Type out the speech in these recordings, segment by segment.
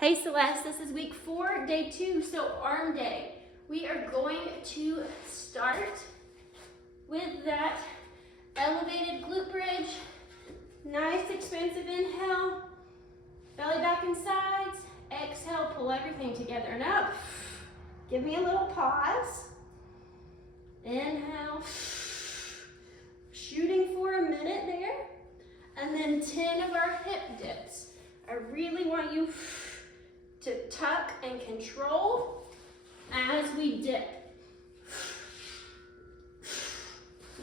Hey Celeste, this is week 4, day 2, so arm day. We are going to start with that elevated glute bridge. Nice expansive inhale, belly back and sides. Exhale, pull everything together and up. Give me a little pause. Inhale, shooting for a minute there. And then 10 of our hip dips. I really want you to tuck and control as we dip.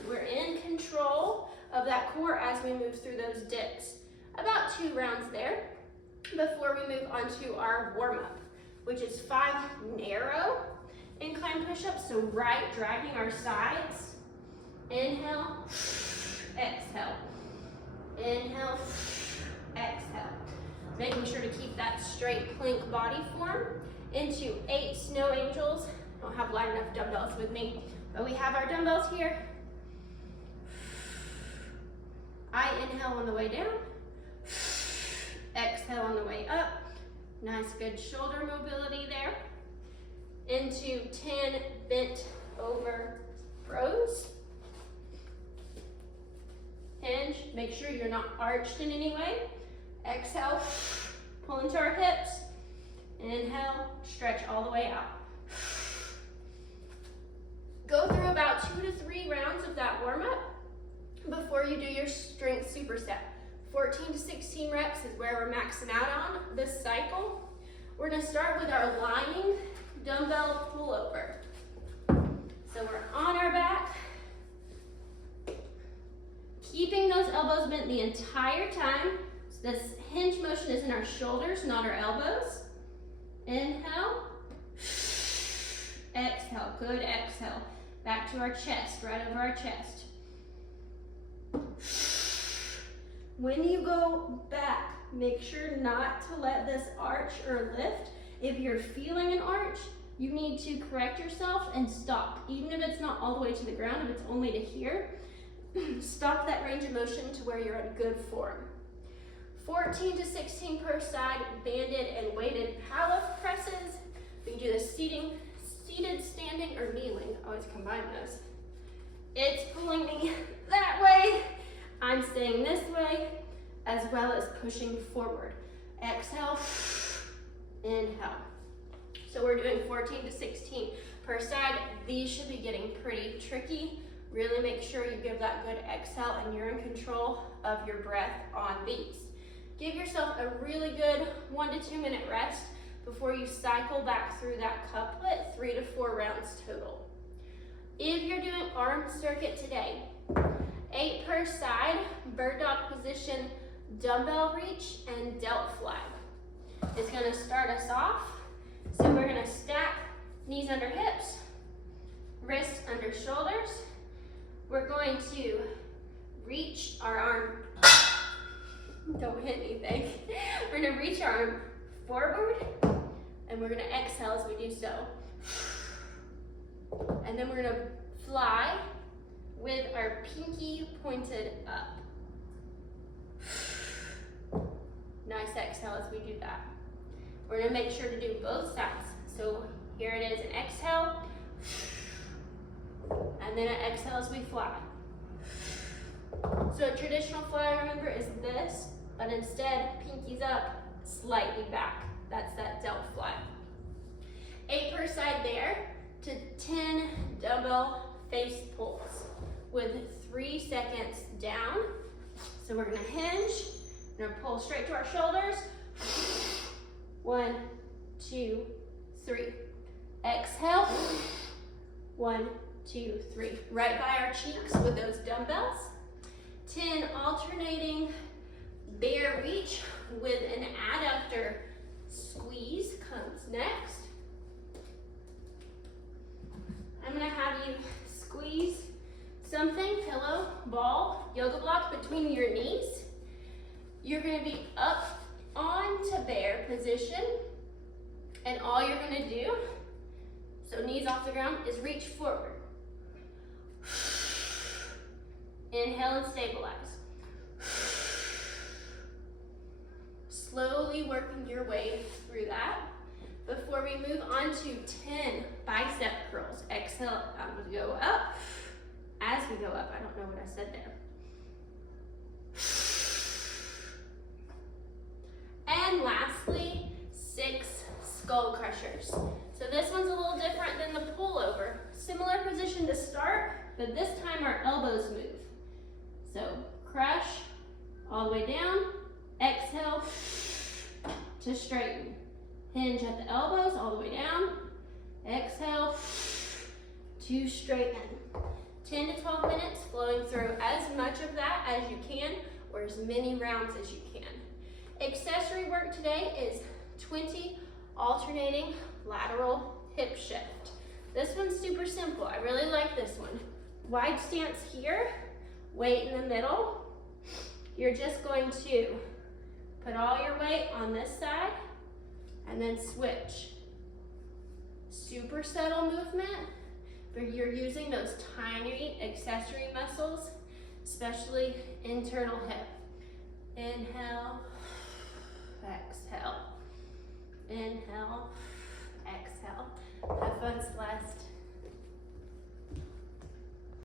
We're in control of that core as we move through those dips. About 2 rounds there before we move on to our warm-up, which is 5 narrow incline push-ups, so right, dragging our sides. Inhale, exhale. Inhale, exhale. Making sure to keep that straight plank body form. Into 8 snow angels. I don't have light enough dumbbells with me, but we have our dumbbells here. I inhale on the way down. Exhale on the way up. Nice, good shoulder mobility there. Into 10 bent over rows. Hinge, make sure you're not arched in any way. Exhale, pull into our hips. Inhale, stretch all the way out. Go through about 2 to 3 rounds of that warm-up before you do your strength superset. 14 to 16 reps is where we're maxing out on this cycle. We're gonna start with our lying dumbbell pullover. So we're on our back, keeping those elbows bent the entire time. So this hinge motion is in our shoulders, not our elbows. Inhale, exhale, good exhale. Back to our chest, right over our chest. When you go back, make sure not to let this arch or lift. If you're feeling an arch, you need to correct yourself and stop. Even if it's not all the way to the ground, if it's only to here, stop that range of motion to where you're in good form. 14 to 16 per side, banded and weighted powerlift presses. We can do the seated, standing, or kneeling. Always combine those. It's pulling me that way. I'm staying this way, as well as pushing forward. Exhale, inhale. So we're doing 14 to 16 per side. These should be getting pretty tricky. Really make sure you give that good exhale and you're in control of your breath on these. Give yourself a really good 1 to 2 minute rest before you cycle back through that couplet, 3 to 4 rounds total. If you're doing arm circuit today, 8 per side, bird dog position, dumbbell reach, and delt fly. It's gonna start us off. So we're gonna stack knees under hips, wrists under shoulders. We're going to reach our arm, don't hit anything. We're gonna reach our arm forward, and we're gonna exhale as we do so. And then we're gonna fly with our pinky pointed up. Nice exhale as we do that. We're gonna make sure to do both sides. So here it is, an exhale, and then an exhale as we fly. So a traditional fly, remember, is this, but instead, pinkies up, slightly back. That's that delt fly. 8 per side there to 10 dumbbell face pulls with 3 seconds down. So we're gonna hinge, we're gonna pull straight to our shoulders. 1, 2, 3. Exhale. 1, 2, 3. Right by our cheeks with those dumbbells. 10 alternating bear reach with an adductor squeeze comes next. I'm gonna have you squeeze something, pillow, ball, yoga block between your knees. You're gonna be up onto bear position, and all you're gonna do, so knees off the ground, is reach forward. Inhale and stabilize. Slowly working your way through that. we move on to 10 bicep curls. Exhale, I'm gonna go up. As we go up, I don't know what I said there. And lastly, 6 skull crushers. So this one's a little different than the pullover. Similar position to start, but this time our elbows move. So crush all the way down, exhale to straighten. Hinge at the elbows all the way down, exhale to straighten. 10 to 12 minutes, flowing through as much of that as you can, or as many rounds as you can. Accessory work today is 20 alternating lateral hip shift. This one's super simple. I really like this one. Wide stance here, weight in the middle. You're just going to put all your weight on this side and then switch. Super subtle movement, but you're using those tiny accessory muscles, especially internal hip. Inhale, exhale. Inhale, exhale. Have fun, Celeste.